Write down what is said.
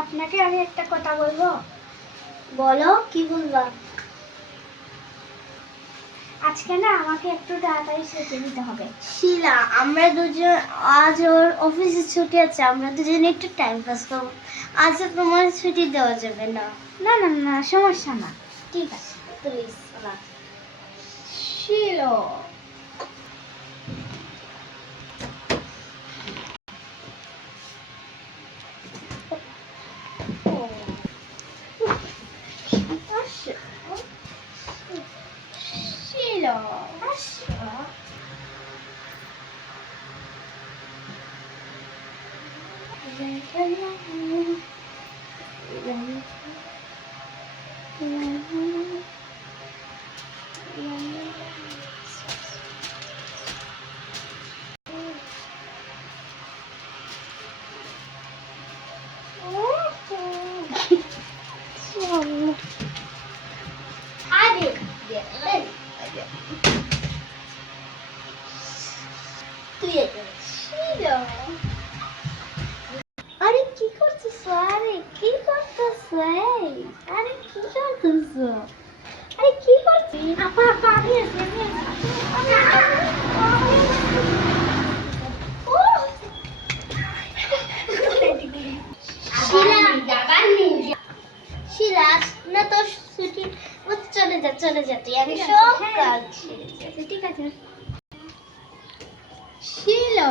আপনাকে আমি একটা কথা বলবো। বলো, কি বলবা? আজকে না আমাকে একটু তাড়াতাড়ি ছুটি দিতে হবে। শিলা, আমরা দুজন আজ ওর অফিসে ছুটি আছে, আমরা দুজন একটু টাইম পাস করবো। আজ তোমার ছুটি দেওয়া যাবে না। না না না, সমস্যা না, ঠিক আছে। প্লিজ না। শিলো, শিলো, আরে কি করতেছো? আরে কি করতেছো? আরে কি করতেছো? আরে কি করছিস? আপা আপা আমি আছি, শিলা, না তো ছুটি। চলে যা চলে যা, তুই আমি সব কাজ ছেড়ে যাই। ঠিক আছে। শিলো,